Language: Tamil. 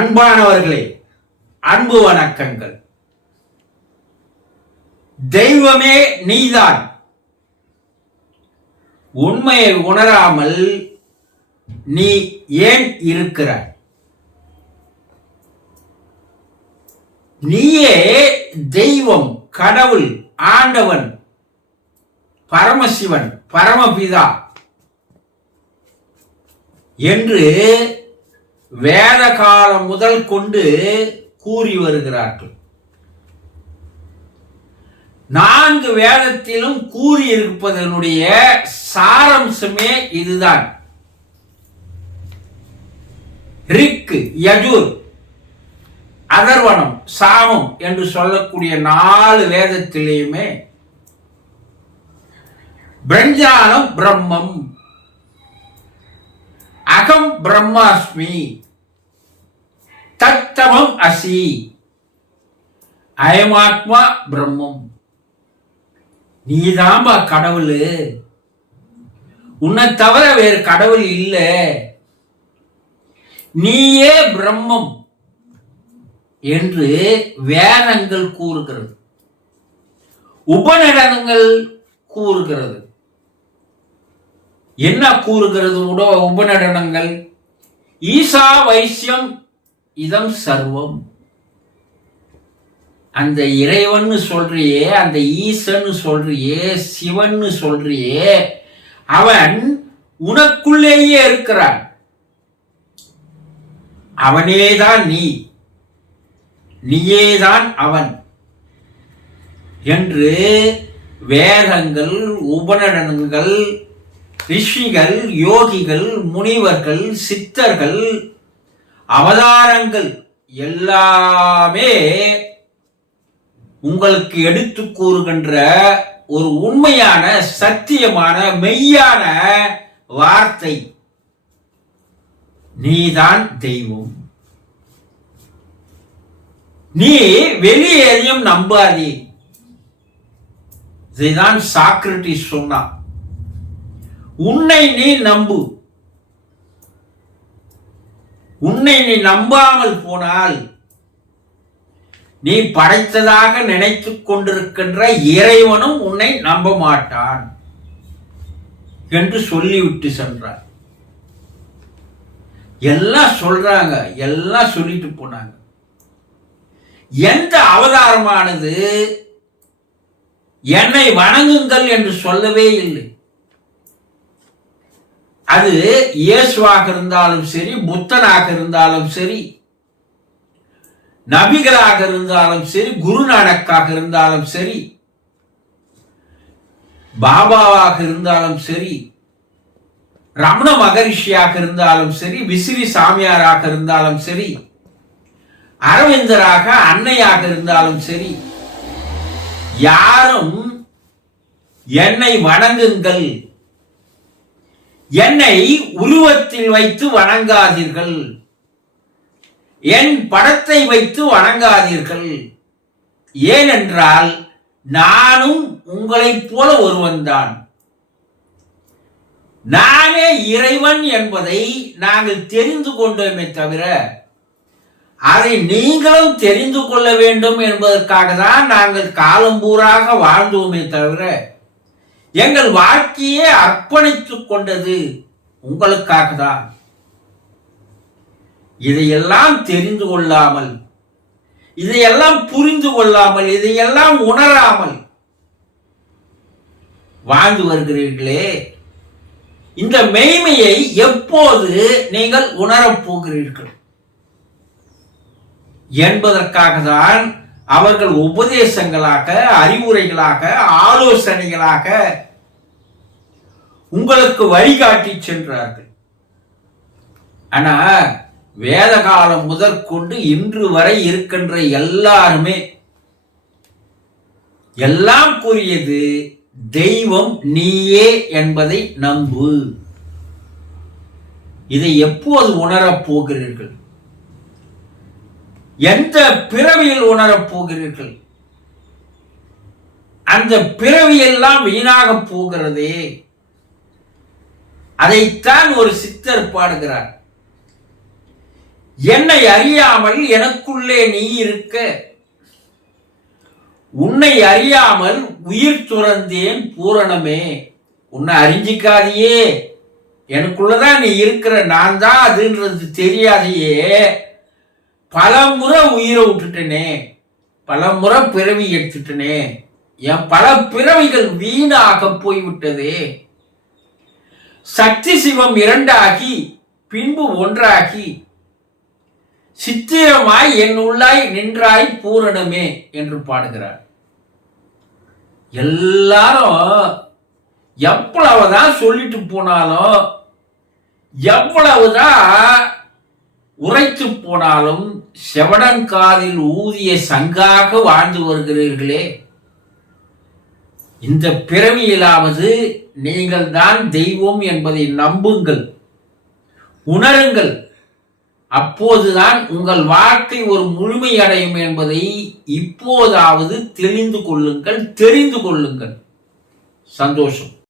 அன்பானவர்களே அன்பு வணக்கங்கள். தெய்வமே நீதான். உண்மையை உணராமல் நீ ஏன் இருக்கிறாய்? நீயே தெய்வம் கடவுள் ஆண்டவன் பரமசிவன் பரமபிதா என்று வேத காலம் முதல் கொண்டு கூறி வருகிறார்கள். நான்கு வேதத்திலும் கூறியிருப்பதனுடைய சாரம்சமே இதுதான். ரிக்கு யஜூர் அதர்வனம் சாமம் என்று சொல்லக்கூடிய நாலு வேதத்திலேயுமே பிரஞ்சானம் பிரம்மம் அகம் பிரம்மாஸ்மி தத்தமம் அசி. அயமாத்மா பிரம்மம். நீதாம்பா கடவுள். உன்னை தவிர வேறு கடவுள் இல்லை. நீயே பிரம்மம் என்று வேதங்கள் கூறுகிறது. உபநடனங்கள் கூறுகிறது. என்ன கூறுகிறது உட உபநடனங்கள் ஈசா வைசியம் இதம் சர்வம். அந்த இறைவன்னு சொல்றியே அந்த ஈசன்னு சொல்றியே சிவன்னு சொல்றியே அவன் உனக்குள்ளேயே இருக்கிறான். அவனேதான் நீ. நீயேதான் அவன். என்று வேதங்கள் உபநடனங்கள் ரிஷிகள் யோகிகள் முனிவர்கள் சித்தர்கள் அவதாரங்கள் எல்லாமே உங்களுக்கு எடுத்து கூறுகின்ற ஒரு உண்மையான சத்தியமான மெய்யான வார்த்தை. நீதான் தெய்வம். நீ வெளியே எதையும் நம்பாதே. இதைதான் சாக்ரட்டிஸ் சொன்னான். உன்னை நீ நம்பு. உன்னை நீ நம்பாமல் போனால் நீ படைத்ததாக நினைத்து கொண்டிருக்கின்ற இறைவனும் உன்னை நம்ப மாட்டான் என்று சொல்லிவிட்டு சென்றார். எல்லாம் சொல்றாங்க எல்லாம் சொல்லிட்டு போனாங்க. எந்த அவதாரமானது? என்னை வணங்குங்கள் என்று சொல்லவே இல்லை. அது இயேசுவாக இருந்தாலும் சரி புத்தனாக இருந்தாலும் சரி நபிகளாக இருந்தாலும் சரி குருநானக்காக இருந்தாலும் சரி பாபாவாக இருந்தாலும் சரி ரமண மகரிஷியாக இருந்தாலும் சரி விசிறி சாமியாராக இருந்தாலும் சரி அரவிந்தராக அன்னையாக இருந்தாலும் சரி யாரும் என்னை வணங்குங்கள் என்னை உருவத்தில் வைத்து வணங்காதீர்கள். என் படத்தை வைத்து வணங்காதீர்கள். ஏனென்றால் நானும் உங்களைப் போல ஒருவன்தான். நானே இறைவன் என்பதை நாங்கள் தெரிந்து கொண்டோமே தவிர அதை நீங்களும் தெரிந்து கொள்ள வேண்டும் என்பதற்காக தான் நாங்கள் காலம்பூராக வாழ்ந்தோமே தவிர எங்கள் வாழ்க்கையே அர்ப்பணித்துக் கொண்டது உங்களுக்காக தான் இதையெல்லாம் தெரிந்து கொள்ளாமல் இதையெல்லாம் புரிந்து கொள்ளாமல் இதையெல்லாம் உணராமல் வாழ்ந்து வருகிறீர்களே. இந்த மெய்மையை எப்போது நீங்கள் உணரப் போகிறீர்கள்? என்பதற்காக தான் அவர்கள் உபதேசங்களாக அறிவுரைகளாக ஆலோசனைகளாக உங்களுக்கு வழிகாட்டி சென்றார்கள். ஆனா வேத காலம் முதற்கொண்டு இன்று வரை இருக்கின்ற எல்லாருமே எல்லாம் கூறியது தெய்வம் நீயே என்பதை நம்பு. இதை எப்போது உணரப் போகிறீர்கள்? எந்த பிறவியில் உணரப் போகிறீர்கள்? அந்த பிறவியெல்லாம் வீணாக போகிறதே. அதைத்தான் ஒரு சித்தர் பாடுகிறார். என்னை அறியாமல் எனக்குள்ளே நீ இருக்க. உன்னை அறியாமல் உயிர் துறந்தேன் பூரணமே. உன்னை அறிஞ்சிக்காதையே. எனக்குள்ளதான் நீ இருக்கிற. நான் தான் அதுன்றது தெரியாதையே. பல முறை உயிரை விட்டுட்டனே. பல முறை பிறவி எடுத்துட்டனே. என் பல பிறவிகள் வீணாக போய்விட்டதே. சக்தி சிவம் இரண்டாகி பின்பு ஒன்றாகி சித்திரமாய் என் உள்ளாய் நின்றாய் பூரணமே என்று பாடுகிறார். எல்லாரும் எவ்வளவுதான் சொல்லிட்டு போனாலும் எவ்வளவுதான் உரைத்து போனாலும் செவடன் காதில் ஊதிய சங்காக வாழ்ந்து வருகிறீர்களே இந்த பிறவியிலாவது நீங்கள் தான் தெய்வம் என்பதை நம்புங்கள் உணருங்கள். அப்போதுதான் உங்கள் வாழ்க்கை ஒரு முழுமையடையும் என்பதை இப்போதாவது தெரிந்து கொள்ளுங்கள் தெரிந்து கொள்ளுங்கள். சந்தோஷம்.